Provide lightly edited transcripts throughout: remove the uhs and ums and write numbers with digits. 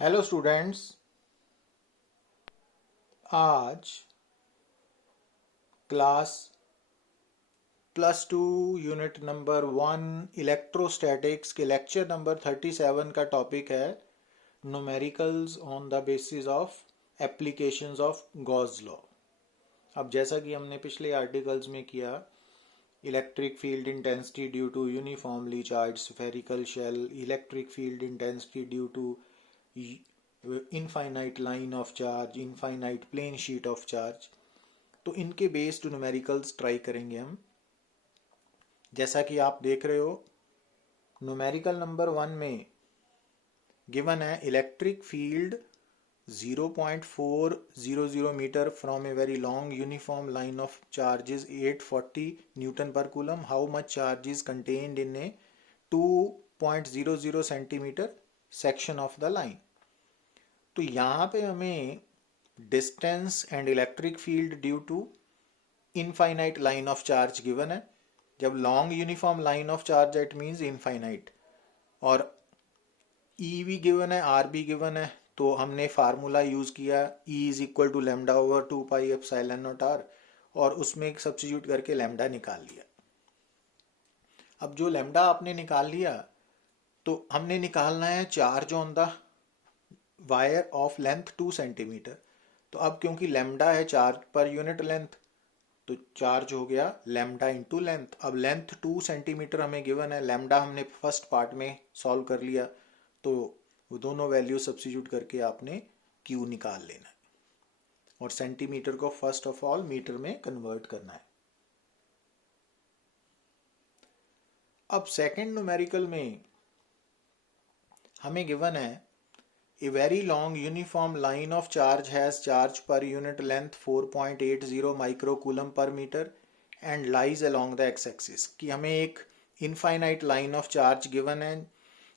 Hello students. आज class +2 unit number 1 electrostatics के lecture number 37 का टॉपिक है numericals on the basis of applications of Gauss law. अब जैसा कि हमने पिछले आर्टिकल्स में किया, electric field intensity due to uniformly charge spherical shell, electric field intensity due to infinite line of charge, infinite plane sheet of charge, तो इनके based numericals try करेंगे हम। जैसा कि आप देख रहे हो, न्यूमेरिकल नंबर 1 में गिवन है electric field 0.400 metre from a very long uniform line of charges 840 newton per coulomb. How much charge is contained in a 2.00 centimetre section of the line. तो यहाँ पे हमें distance and electric field due to infinite line of charge given है। जब long uniform line of charge it means infinite, और E भी given है, are भी गिवन है, तो हमने फार्मूला यूज किया E is equal to lambda over 2 pi epsilon naught r, और उसमें सब्स्टिट्यूट करके लेमडा निकाल लिया। अब जो लेमडा आपने निकाल लिया, तो हमने निकालना है charge on the wire of length 2 centimetre. तो अब क्योंकि लेमडा है चार्ज पर यूनिट लेंथ, तो चार्ज हो गया लेमडा इंटू लेंथ। अब लेंथ 2 सेंटीमीटर हमें गिवन है, लेमडा हमने फर्स्ट पार्ट में सॉल्व कर लिया, तो वो दोनों वैल्यू सब्स्टिट्यूट करके आपने क्यू निकाल लेना है और सेंटीमीटर को फर्स्ट ऑफ ऑल मीटर में कन्वर्ट करना है। अब सेकंड न्यूमेरिकल में हमें गिवन है A very long uniform line of charge has charge per unit length 4.80 microcoulomb per meter and lies along the x-axis। कि हमें एक infinite line of charge given है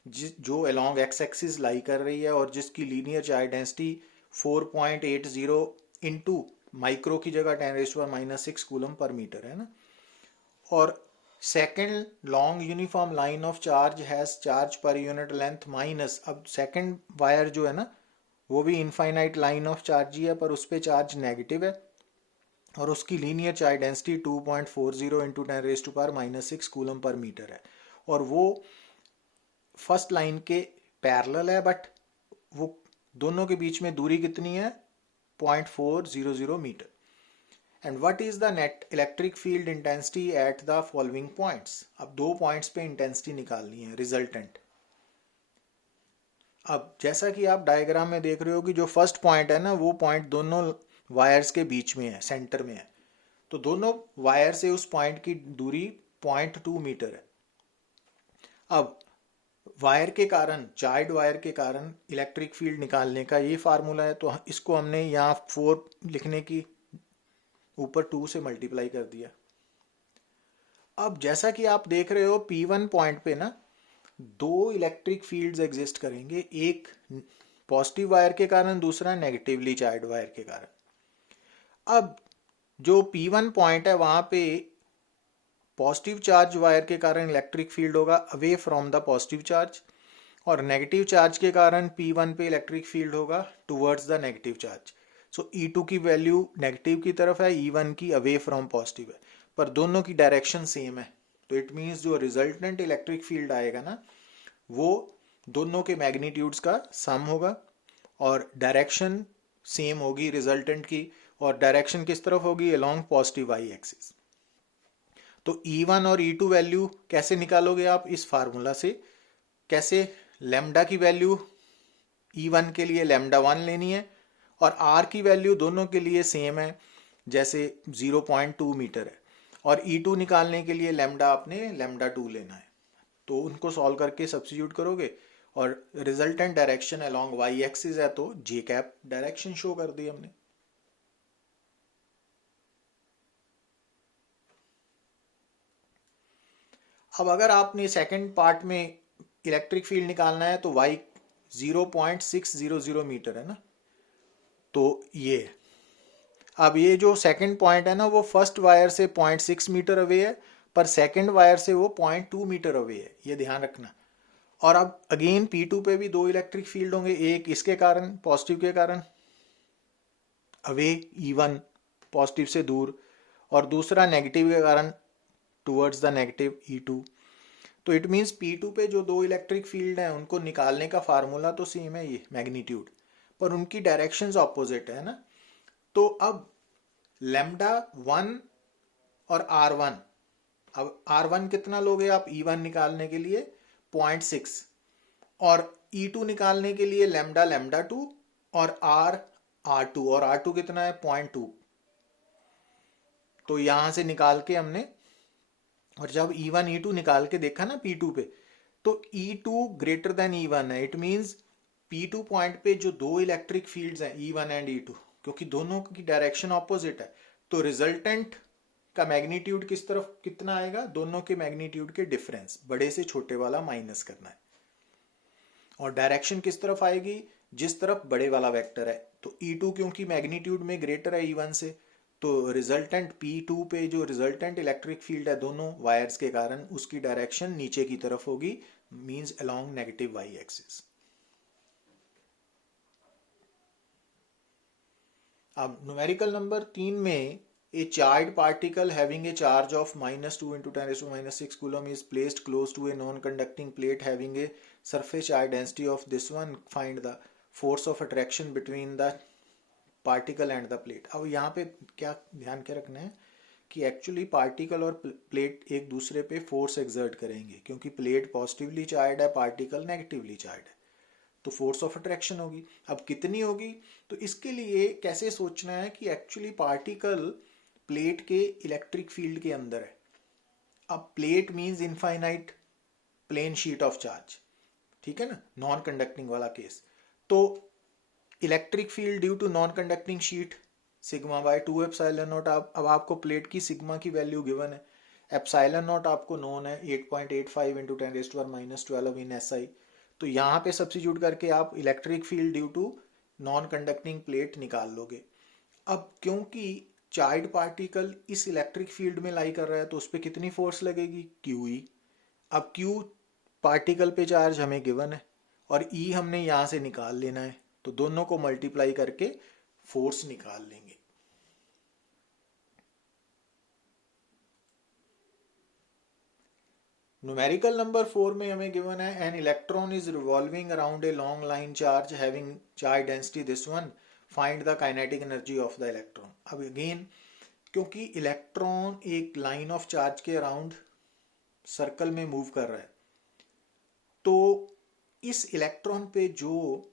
जो along x-axis लाई कर रही है और जिसकी linear charge density 4.80 into micro की जगह 10⁻⁻6 कूलम पर मीटर है ना। और second long uniform line of charge has charge per unit length minus. अब सेकेंड वायर जो है ना, वो भी इनफाइनाइट लाइन ऑफ चार्ज ही है, पर उस पर चार्ज नेगेटिव है और उसकी linear charge density 2.40 into 10⁻⁻6 coulomb per metre है, और वो फर्स्ट लाइन के पैरेलल है, बट वो दोनों के बीच में दूरी कितनी है, 0.400 metre. And what is the net electric field intensity at the following points. अब दो पॉइंट्स पे इंटेंसिटी निकालनी है, रिजल्टेंट। अब जैसा कि आप डायग्राम में देख रहे हो कि जो फर्स्ट पॉइंट है ना, वो पॉइंट दोनों वायर्स के बीच में है, सेंटर में है, तो दोनों वायर से उस पॉइंट की दूरी 0.2 मीटर है। अब वायर के कारण, चार्ड वायर के कारण इलेक्ट्रिक फील्ड निकालने का ये फार्मूला है, तो इसको हमने यहाँ 4 लिखने की ऊपर 2 से मल्टीप्लाई कर दिया। अब जैसा कि आप देख रहे हो, P1 पॉइंट पे ना दो इलेक्ट्रिक फील्ड्स एग्जिस्ट करेंगे, एक पॉजिटिव वायर के कारण, दूसरा नेगेटिवली चार्ज वायर के कारण। अब जो P1 पॉइंट है वहां पे पॉजिटिव चार्ज वायर के कारण इलेक्ट्रिक फील्ड होगा away from the positive charge, और नेगेटिव चार्ज के कारण P1 पे इलेक्ट्रिक फील्ड होगा towards the negative charge. So E2 की वैल्यू नेगेटिव की तरफ है, E1 की अवे फ्रॉम पॉजिटिव है, पर दोनों की डायरेक्शन सेम है। तो इट मीन्स जो रिजल्टेंट इलेक्ट्रिक फील्ड आएगा ना, वो दोनों के मैग्नीट्यूड्स का सम होगा और डायरेक्शन सेम होगी रिजल्टेंट की, और डायरेक्शन किस तरफ होगी, अलोंग पॉजिटिव वाई एक्सिस। तो E1 और E2 वैल्यू कैसे निकालोगे आप, इस फार्मूला से। कैसे, लेमडा की वैल्यू E1 के लिए लेमडा 1 लेनी है, और R की वैल्यू दोनों के लिए सेम है, जैसे 0.2 मीटर है, और E2 निकालने के लिए लेमडा आपने लेमडा 2 लेना है। तो उनको सॉल्व करके सब्स्टिट्यूट करोगे और resultant direction along Y axis है, तो जे कैप डायरेक्शन शो कर दी हमने। अब अगर आपने सेकंड पार्ट में इलेक्ट्रिक फील्ड निकालना है, तो वाई 0.600 मीटर है ना, तो ये अब ये जो सेकंड पॉइंट है ना, वो फर्स्ट वायर से 0.6 मीटर अवे है, पर सेकंड वायर से वो 0.2 मीटर अवे है, ये ध्यान रखना। और अब अगेन P2 पे भी दो इलेक्ट्रिक फील्ड होंगे, एक इसके कारण पॉजिटिव के कारण अवे E1 पॉजिटिव से दूर, और दूसरा नेगेटिव के कारण टूवर्ड्स द नेगेटिव E2। तो इट मीन्स P2 पे जो दो इलेक्ट्रिक फील्ड हैं उनको निकालने का फार्मूला तो सेम है, ये मैग्नीट्यूड, पर उनकी डायरेक्शंस ऑपोजिट है ना। तो अब लैम्डा 1 और R1, अब R1 कितना लोगे आप E1 निकालने के लिए 0.6, और E2 निकालने के लिए लैम्डा लैम्डा 2 और R2, और R2 कितना है 0.2। तो यहां से निकाल के हमने, और जब E1 E2 निकाल के देखा ना P2 पे, तो E2 ग्रेटर देन E1 है। इट मींस P2 पॉइंट पे जो दो इलेक्ट्रिक फील्ड्स हैं E1 एंड E2, क्योंकि दोनों की डायरेक्शन ऑपोजिट है, तो रिजल्टेंट का मैग्नीट्यूड किस तरफ कितना आएगा, दोनों के मैग्नीट्यूड के डिफरेंस, बड़े से छोटे वाला माइनस करना है, और डायरेक्शन किस तरफ आएगी, जिस तरफ बड़े वाला वेक्टर है। तो E2 क्योंकि मैग्नीट्यूड में ग्रेटर है E1 से, तो रिजल्टेंट P2 पे जो रिजल्टेंट इलेक्ट्रिक फील्ड है दोनों वायर्स के कारण, उसकी डायरेक्शन नीचे की तरफ होगी, means along negative Y axis. अब न्यूमेरिकल नंबर 3 में a charged particle having a charge of -2 into 10⁻⁻6 coulomb is placed close to a non-conducting plate having a surface charge density of this one. Find the force of attraction between the particle and the plate. अब यहाँ पे क्या ध्यान के रखना है कि actually particle और प्लेट एक दूसरे पे फोर्स एक्सर्ट करेंगे, क्योंकि प्लेट पॉजिटिवली चार्ज है, पार्टिकल नेगेटिवली चार्ज है, तो फोर्स ऑफ अट्रैक्शन होगी। अब कितनी होगी, तो इसके लिए कैसे सोचना है कि एक्चुअली पार्टिकल प्लेट के इलेक्ट्रिक फील्ड के अंदर है। अब plate means infinite plane sheet of charge, ठीक है ना, नॉन कंडक्टिंग वाला केस। तो electric field due to non conducting sheet sigma by 2 epsilon naught. अब आपको प्लेट की सिग्मा की वैल्यू गिवन है, एप्सिलॉन नॉट आपको नोन है 8.85 इंटू 10⁻⁻12 इन SI। तो यहाँ पे सब्स्टिट्यूट करके आप electric field due to non conducting plate निकाल लोगे। अब क्योंकि चार्ज पार्टिकल इस इलेक्ट्रिक फील्ड में लाई कर रहा है, तो उस पर कितनी फोर्स लगेगी, QE। अब Q पार्टिकल पे चार्ज हमें गिवन है, और E हमने यहाँ से निकाल लेना है, तो दोनों को मल्टीप्लाई करके फोर्स निकाल लेंगे। न्यूमेरिकल नंबर 4 में हमें गिवन है an electron is revolving around a long line charge having charge density this one, find the kinetic energy of the electron. अब अगेन क्योंकि इलेक्ट्रॉन एक लाइन ऑफ चार्ज के अराउंड सर्कल में move कर रहा है, तो इस इलेक्ट्रॉन पे जो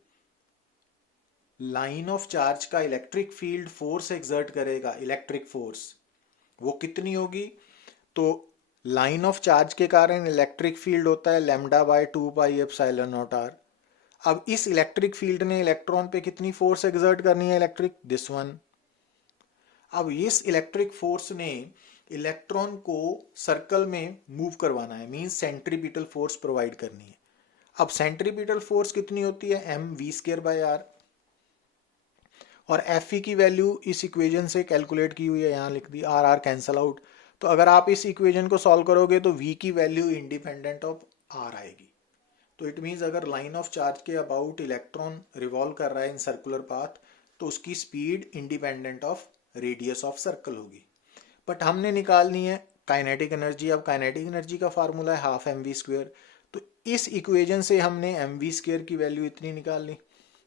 लाइन ऑफ चार्ज का इलेक्ट्रिक फील्ड फोर्स एक्सर्ट करेगा, इलेक्ट्रिक फोर्स, वो कितनी होगी, तो लाइन ऑफ चार्ज के कारण इलेक्ट्रिक फील्ड होता है lambda by 2 pi epsilon not R। अब इस इलेक्ट्रिक फील्ड ने इलेक्ट्रॉन पे कितनी फोर्स एक्सर्ट करनी है, इलेक्ट्रिक, दिस वन। अब इस इलेक्ट्रिक फोर्स ने इलेक्ट्रॉन को सर्कल में मूव करवाना है, मींस सेंट्रीपिटल फोर्स प्रोवाइड करनी है। अब सेंट्रीपिटल फोर्स कितनी होती है, mv²/r, और Fe की वैल्यू इस इक्वेशन से कैलकुलेट की हुई है, यहाँ लिख दी, R कैंसल आउट। तो अगर आप इस इक्वेशन को सॉल्व करोगे तो V की वैल्यू इंडिपेंडेंट ऑफ R आएगी। तो इट मीन्स अगर लाइन ऑफ चार्ज के अबाउट इलेक्ट्रॉन रिवॉल्व कर रहा है इन सर्कुलर पाथ, तो उसकी speed independent of radius of circle होगी। बट हमने निकालनी है काइनेटिक एनर्जी। अब काइनेटिक एनर्जी का फार्मूला है हाफ mv²। तो इस इक्वेशन से हमने mv² की वैल्यू इतनी निकालनी।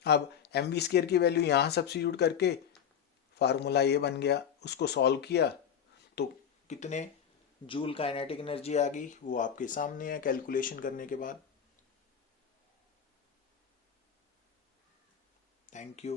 अब mv² की वैल्यू यहाँ सब्स्टिट्यूट करके फार्मूला ये बन गया, उसको सॉल्व किया तो कितने जूल काइनेटिक एनर्जी आ गई, वो आपके सामने है कैलकुलेशन करने के बाद। Thank you.